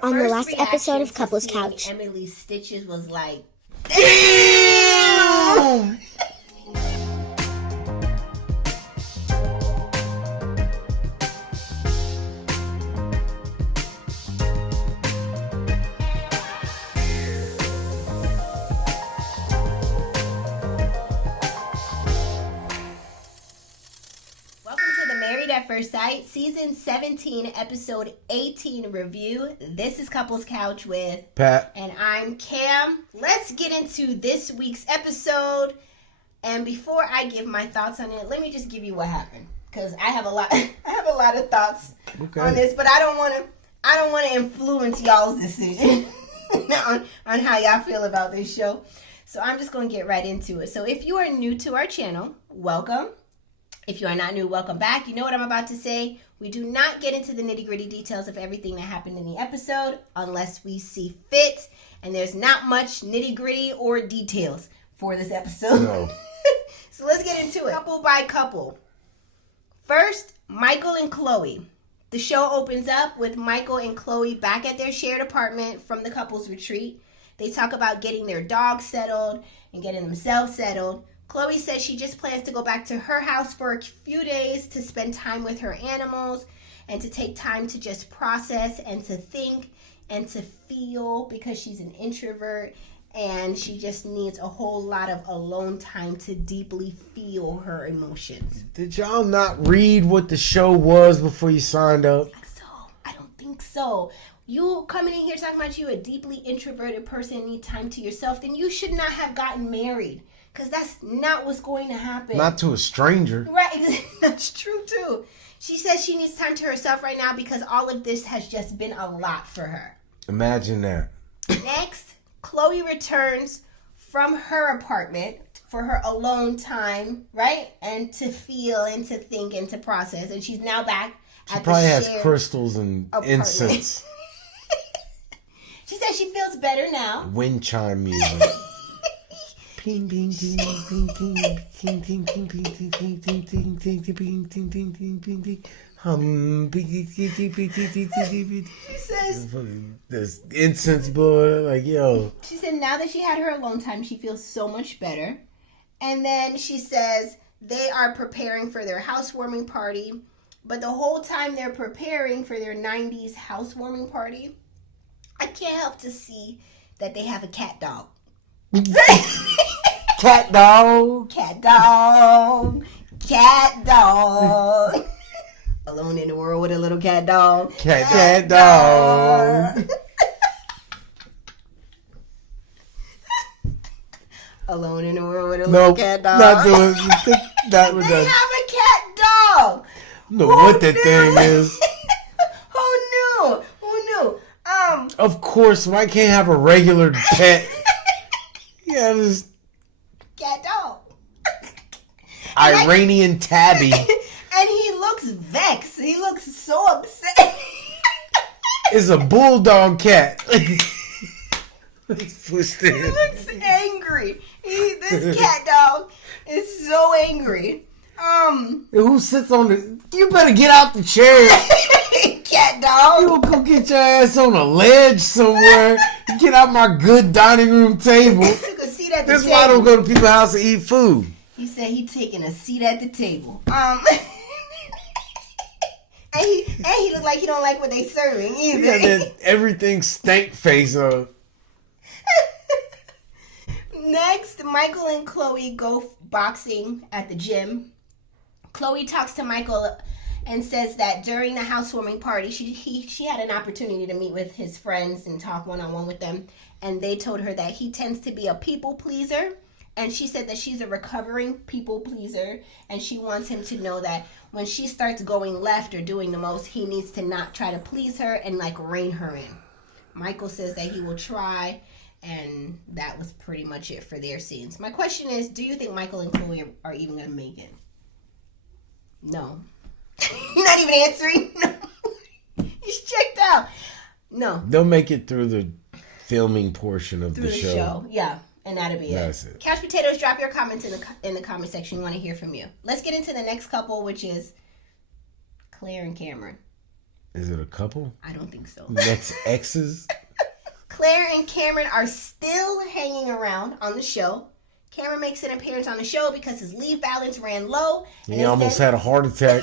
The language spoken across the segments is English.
On the last episode of Couples Couch. Emily's stitches was like, damn! Married at First Sight, Season 17, Episode 18 review. This is Couples Couch with Pat. And I'm Cam. Let's get into this week's episode. And before I give my thoughts on it, let me just give you what happened. Because I have a lot of thoughts on this, but I don't want to influence y'all's decision on how y'all feel about this show. So I'm just going to get right into it. So if you are new to our channel, welcome. If you are not new, welcome back. You know what I'm about to say. We do not get into the nitty-gritty details of everything that happened in the episode unless we see fit. And there's not much nitty-gritty or details for this episode. No. So let's get into it. Couple by couple. First, Michael and Chloe. The show opens up with Michael and Chloe back at their shared apartment from the couples retreat. They talk about getting their dogs settled and getting themselves settled. Chloe says she just plans to go back to her house for a few days to spend time with her animals and to take time to just process and to think and to feel because she's an introvert and she just needs a whole lot of alone time to deeply feel her emotions. Did y'all not read what the show was before you signed up? I don't think so. You coming in here talking about you a deeply introverted person need time to yourself, then you should not have gotten married. Because that's not what's going to happen. Not to a stranger. Right, that's true too. She says she needs time to herself right now because all of this has just been a lot for her. Imagine that. Next, Chloe returns from her apartment for her alone time, right? And to feel and to think and to process. And she's now back She at probably the has shared crystals and apartment. incense. She says she feels better now. Wind chime music. Ping, ping, ping, ping, ping, ping, ping, ping, ping, ping, ping, ping, ping, ping, ping, ping, ping, ping, ping, ping. She says this incense boy, like, yo. She said now that she had her alone time, she feels so much better. And then she says they are preparing for their housewarming party. But the whole time they're preparing for their 90s housewarming party, I can't help to see that they have a cat dog. Cat dog. Cat dog. Cat dog. Alone in the world with a little cat dog. Cat dog. Alone in the world with a little cat dog. Not doing that. They have a cat dog. Know what that thing is. Who knew? Of course, why can't have a regular pet? Yeah, this cat dog. Iranian tabby. And he looks vexed. He looks so upset. It's a bulldog cat. He looks angry. This cat dog is so angry. Who sits on the... You better get out the chair. Cat dog. You will go get your ass on a ledge somewhere. Get out my good dining room table. Took a seat at the That's table. why I don't go to people's house to eat food. He said he taking a seat at the table. And he looked like he don't like what they serving either. He got that everything stank face on. Next, Michael and Chloe go boxing at the gym. Chloe talks to Michael and says that during the housewarming party, she had an opportunity to meet with his friends and talk one-on-one with them. And they told her that he tends to be a people pleaser. And she said that she's a recovering people pleaser. And she wants him to know that when she starts going left or doing the most, he needs to not try to please her and like rein her in. Michael says that he will try. And that was pretty much it for their scenes. My question is, do you think Michael and Chloe are even going to make it? No. You're not even answering? No. He's checked out. No. They'll make it through the filming portion of the show. Yeah. And that'll be That's it. Couch Potatoes, drop your comments in the comment section. We want to hear from you. Let's get into the next couple, which is Claire and Cameron. Is it a couple? I don't think so. Next exes? Claire and Cameron are still hanging around on the show. Cameron makes an appearance on the show because his leave balance ran low. He almost had a heart attack.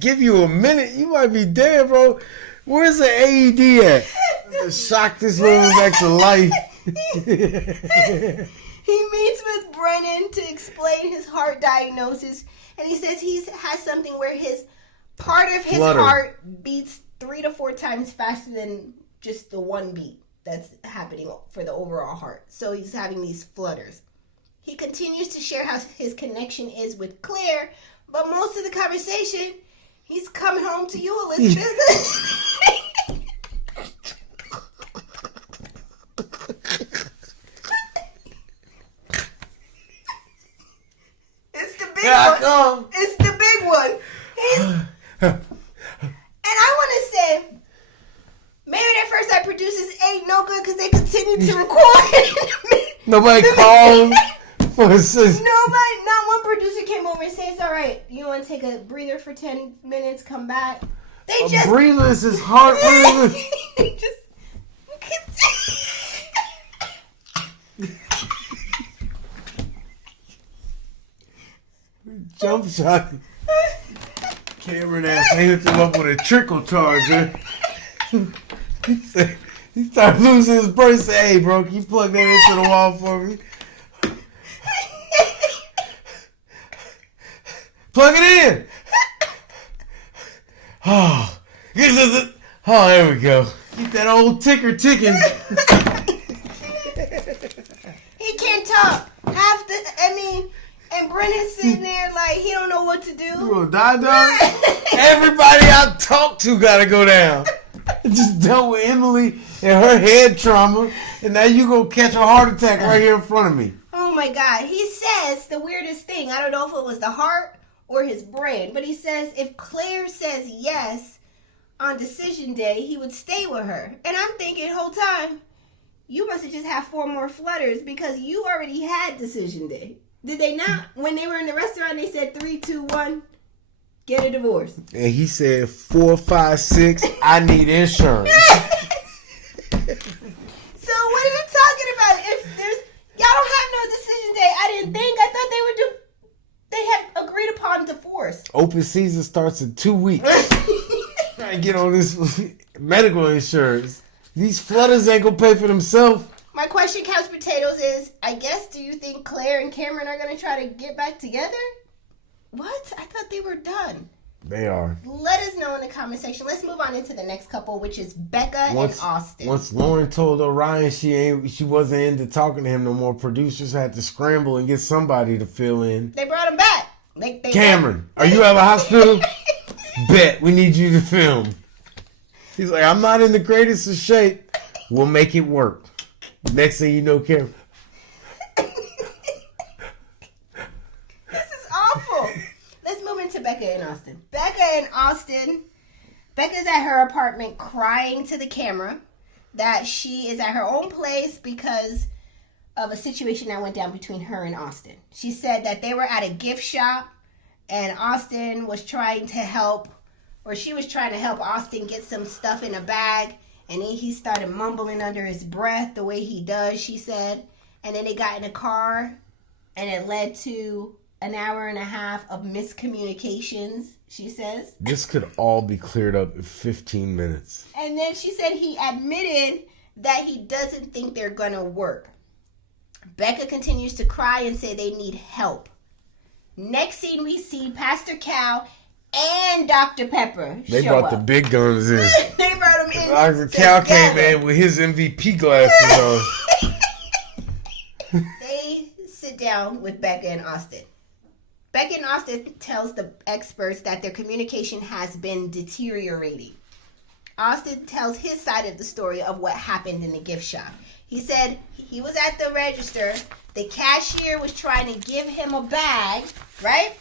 Give you a minute, you might be dead, bro. Where's the AED at? Shock this woman back to life. He meets with Brennan to explain his heart diagnosis, and he says he has something where his part of his heart beats 3 to 4 times faster than just the one beat that's happening for the overall heart. So he's having these flutters. He continues to share how his connection is with Claire, but most of the conversation, he's coming home to you, Elizabeth. It's the big one. It's the big one. And I want to say, Married at First Sight producers ain't no good because they continue to record. Nobody called for assistance. Nobody, not one producer came over and said, it's all right. You want to take a breather for 10 minutes, come back. They just... breathless is heart breathing. Just... Jump shot. Cameron ass hit him up with a trickle charger. He started losing his breath. Say, hey, bro, can you plug that into the wall for me? Plug it in. Oh, this is it. Oh, there we go. Keep that old ticker ticking. He can't talk. And Brennan's sitting there like he don't know what to do. You gonna die, dog? Everybody I talk to gotta go down. I just dealt with Emily and her head trauma, and now you gonna catch a heart attack right here in front of me. Oh my God. He says the weirdest thing. I don't know if it was the heart or his brain, but he says if Claire says yes on decision day, he would stay with her. And I'm thinking the whole time, you must have just had 4 more flutters because you already had decision day. Did they not? When they were in the restaurant, they said 3, 2, 1, get a divorce. And he said 4, 5, 6, I need insurance. So what are you talking about? If y'all don't have no decision day, I didn't think. I thought they had agreed upon divorce. Open season starts in 2 weeks. Trying to get on this medical insurance. These flutters ain't gonna pay for themselves. My question, Couch Potatoes, is, I guess, do you think Claire and Cameron are going to try to get back together? What? I thought they were done. They are. Let us know in the comment section. Let's move on into the next couple, which is Becca and Austin. Once Lauren told Orion she wasn't into talking to him no more, producers had to scramble and get somebody to fill in. They brought him back. Cameron, are you at a hospital? Bet, we need you to film. He's like, I'm not in the greatest of shape. We'll make it work. Next thing you know, Cameron. This is awful. Let's move into Becca and Austin. Becca's at her apartment crying to the camera that she is at her own place because of a situation that went down between her and Austin. She said that they were at a gift shop and Austin was trying to help, or she was trying to help Austin get some stuff in a bag. And then he started mumbling under his breath the way he does, she said. And then they got in a car and it led to an hour and a half of miscommunications, she says. This could all be cleared up in 15 minutes. And then she said he admitted that he doesn't think they're going to work. Becca continues to cry and say they need help. Next scene, we see Pastor Cal and Dr. Pepper They show brought up. the big guns in. They brought them in. Dr. Cal came in with his MVP glasses on. They sit down with Becca and Austin. Becca and Austin tells the experts that their communication has been deteriorating. Austin tells his side of the story of what happened in the gift shop. He said he was at the register. The cashier was trying to give him a bag, right?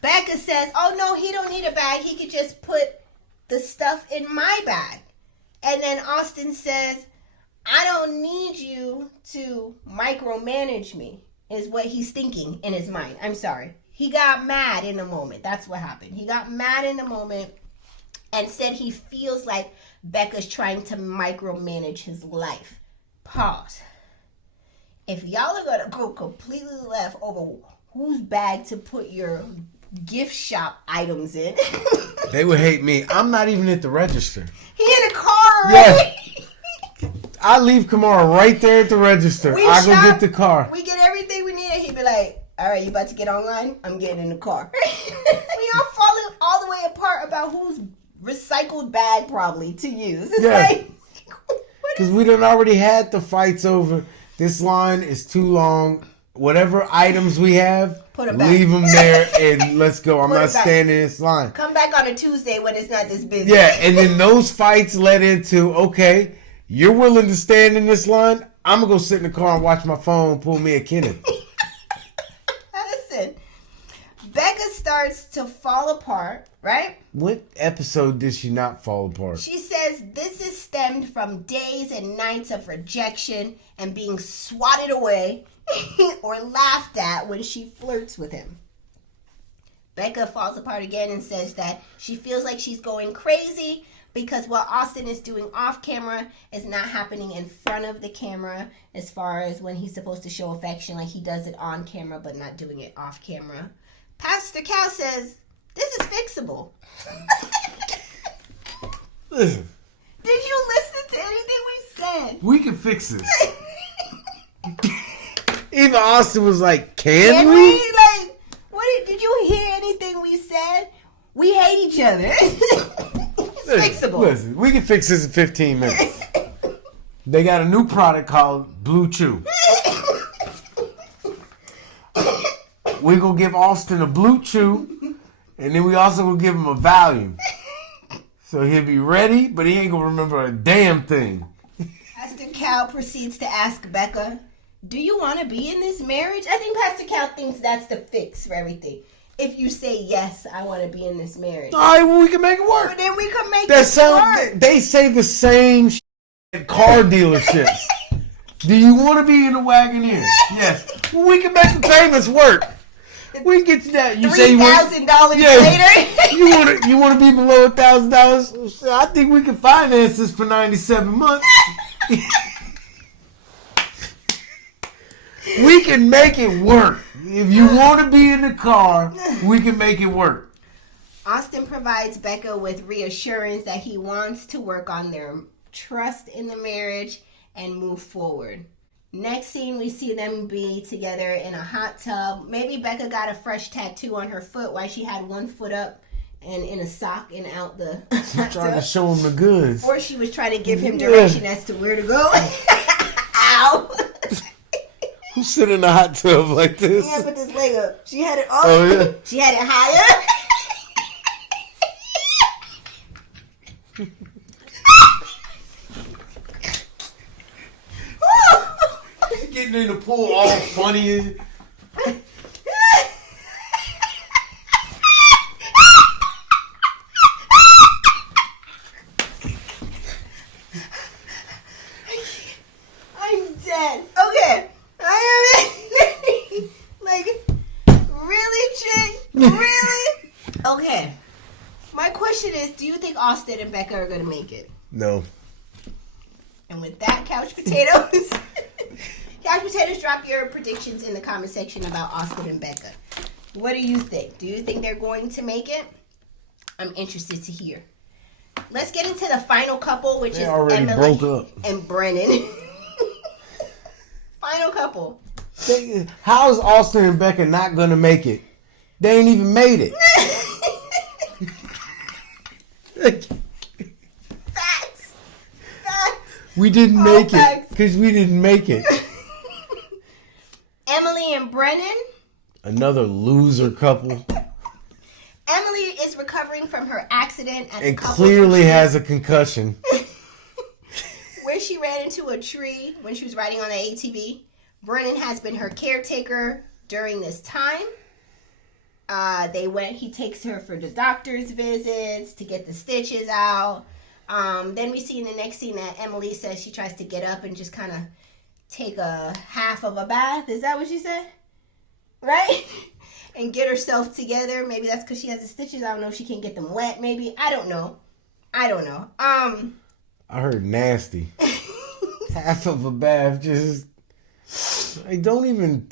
Becca says, oh no, he don't need a bag. He could just put the stuff in my bag. And then Austin says, I don't need you to micromanage me, is what he's thinking in his mind. I'm sorry. He got mad in the moment. That's what happened. He got mad in the moment and said he feels like Becca's trying to micromanage his life. Pause. If y'all are going to go completely left over whose bag to put your gift shop items in. They would hate me. I'm not even at the register. He in the car already. Yeah. I leave Kamara right there at the register. I go get the car. We get everything we need. And he'd be like, all right, you about to get online? I'm getting in the car. We all falling all the way apart about whose recycled bag probably to use. It's like, because we done already had the fights over. This line is too long. Whatever items we have, leave them there and let's go. I'm not standing in this line. Come back on a Tuesday when it's not this busy. Yeah, and then those fights led into, okay, you're willing to stand in this line? I'm going to go sit in the car and watch my phone pull me a Kenneth. Listen, Becca starts to fall apart, right? What episode did she not fall apart? She says this is stemmed from days and nights of rejection and being swatted away or laughed at when she flirts with him. Becca falls apart again and says that she feels like she's going crazy because what Austin is doing off camera is not happening in front of the camera, as far as when he's supposed to show affection, like he does it on camera but not doing it off camera. Pastor Cal says, this is fixable. Listen. Did you listen to anything we said? We can fix this. Even Austin was like, can we? Like, did you hear anything we said? We hate each other. It's fixable. Listen, we can fix this in 15 minutes. They got a new product called Blue Chew. We're going to give Austin a Blue Chew, and then we also going to give him a Valium. So he'll be ready, but he ain't going to remember a damn thing. Pastor Cal proceeds to ask Becca, do you want to be in this marriage? I think Pastor Cal thinks that's the fix for everything. If you say, yes, I want to be in this marriage. All right, well, we can make it work. Well, then we can make it work. They say the same shit at car dealerships. Do you want to be in the Wagoneer? Yes. Well, we can make the payments work. We can get to that. You say $3,000 later. You want to be below $1,000? I think we can finance this for 97 months. We can make it work. If you want to be in the car, we can make it work. Austin provides Becca with reassurance that he wants to work on their trust in the marriage and move forward. Next scene, we see them be together in a hot tub. Maybe Becca got a fresh tattoo on her foot while she had one foot up and in a sock and out the She's trying to show him the goods. Or she was trying to give him direction as to where to go. Ow! Who's sitting in a hot tub like this? Yeah, put this leg up. She had it up. Oh, yeah. She had it higher. Getting in the pool all funny. I'm dead. Okay. I am like, really, chick? Really? Okay. My question is, do you think Austin and Becca are going to make it? No. And with that, Couch Potatoes... Couch Potatoes, drop your predictions in the comment section about Austin and Becca. What do you think? Do you think they're going to make it? I'm interested to hear. Let's get into the final couple, which is Emily and Brennan. Final couple. How is Austin and Becca not going to make it? They ain't even made it. Facts. We didn't make it because we didn't make it. Emily and Brennan. Another loser couple. Emily is recovering from her accident and clearly has a concussion. Where she ran into a tree when she was riding on the ATV. Brennan has been her caretaker during this time. He takes her for the doctor's visits to get the stitches out. Then we see in the next scene that Emily says she tries to get up and just kind of take a half of a bath. Is that what she said? Right? And get herself together. Maybe that's because she has the stitches. I don't know if she can get them wet. Maybe. I don't know. I heard nasty. Half of a bath, just... I don't even...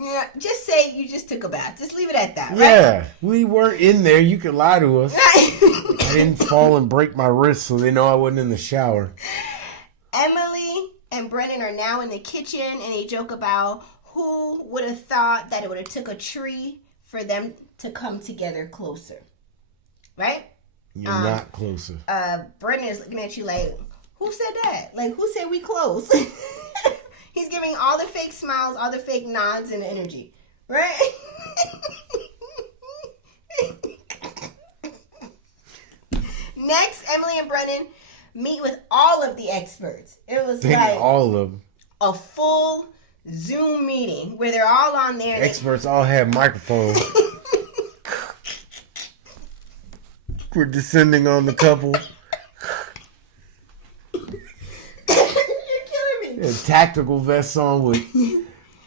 Yeah, just say you just took a bath. Just leave it at that, right? Yeah, we weren't in there. You could lie to us. I didn't fall and break my wrist, so they know I wasn't in the shower. Emily and Brennan are now in the kitchen, and they joke about who would have thought that it would have took a tree for them to come together closer. Right? You're not closer. Brennan is looking at you like, who said that? Like, who said we close? He's giving all the fake smiles, all the fake nods and energy. Right? Next, Emily and Brennan meet with all of the experts. It was like all of them. A full Zoom meeting where they're all on there. Experts all have microphones. We're descending on the couple. A tactical vest on with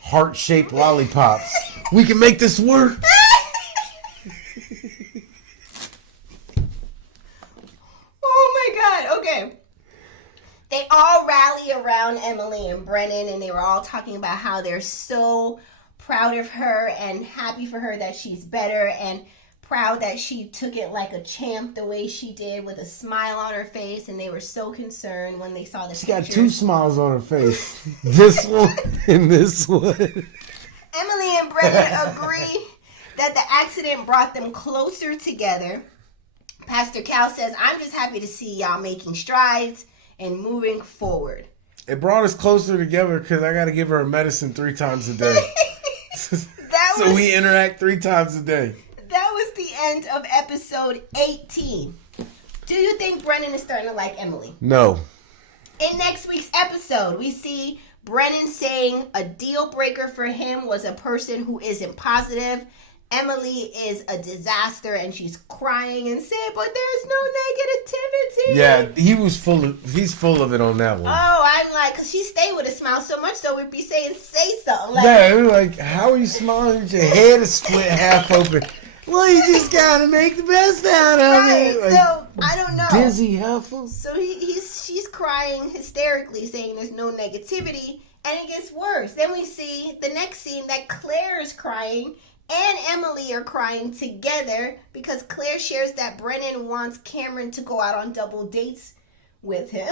heart-shaped lollipops. We can make this work. Oh my God. Okay. They all rally around Emily and Brennan, and they were all talking about how they're so proud of her and happy for her that she's better, and proud that she took it like a champ the way she did, with a smile on her face. And they were so concerned when they saw the She picture. got two smiles on her face. This one and this one. Emily and Brennan agree that the accident brought them closer together. Pastor Cal says, I'm just happy to see y'all making strides and moving forward. It brought us closer together because I got to give her a medicine 3 times a day. So we interact 3 times a day. That was the end of episode 18. Do you think Brennan is starting to like Emily? No. In next week's episode, we see Brennan saying a deal breaker for him was a person who isn't positive. Emily is a disaster, and she's crying and saying, but there's no negativity. Yeah, he's full of it on that one. Oh, I'm like, because she stayed with a smile so much, so we'd be saying, say something. Like, yeah, we're like, how are you smiling? Your head is split half open. Well, you just gotta make the best out of it. Like, so, I don't know. Dizzy Huffle. So she's crying hysterically, saying there's no negativity, and it gets worse. Then we see the next scene that Claire is crying and Emily are crying together because Claire shares that Brennan wants Cameron to go out on double dates with him.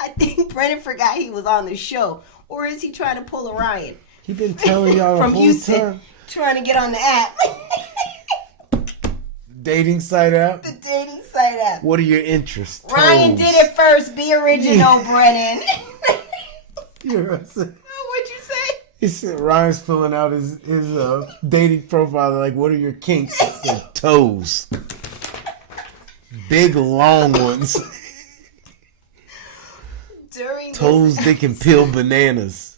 I think Brennan forgot he was on the show. Or is he trying to pull a Ryan? He been telling y'all the from whole Houston, time. Trying to get on the app. Dating site app? The dating site app. What are your interests? Ryan did it first. Be original, Brennan. You know what I said? What'd you say? He said Ryan's filling out his dating profile. Like, what are your kinks? He said toes. Big, long ones. During toes they can peel bananas.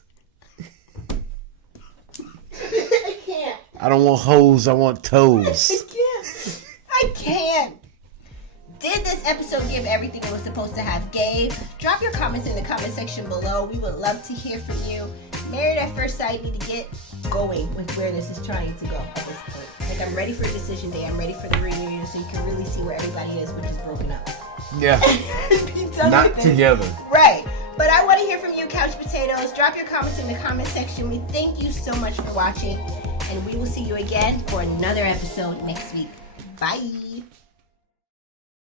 I can't. I don't want hoes, I want toes. I can't. Did this episode give everything it was supposed to have? Gave? Drop your comments in the comment section below. We would love to hear from you. Married at First Sight need to get going with where this is trying to go at this point. Like, I'm ready for decision day. I'm ready for the reunion so you can really see where everybody is when it's broken up. Yeah. Be done Not with it. together. Right. But I want to hear from you, Couch Potatoes. Drop your comments in the comment section. We thank you so much for watching. And we will see you again for another episode next week. Bye.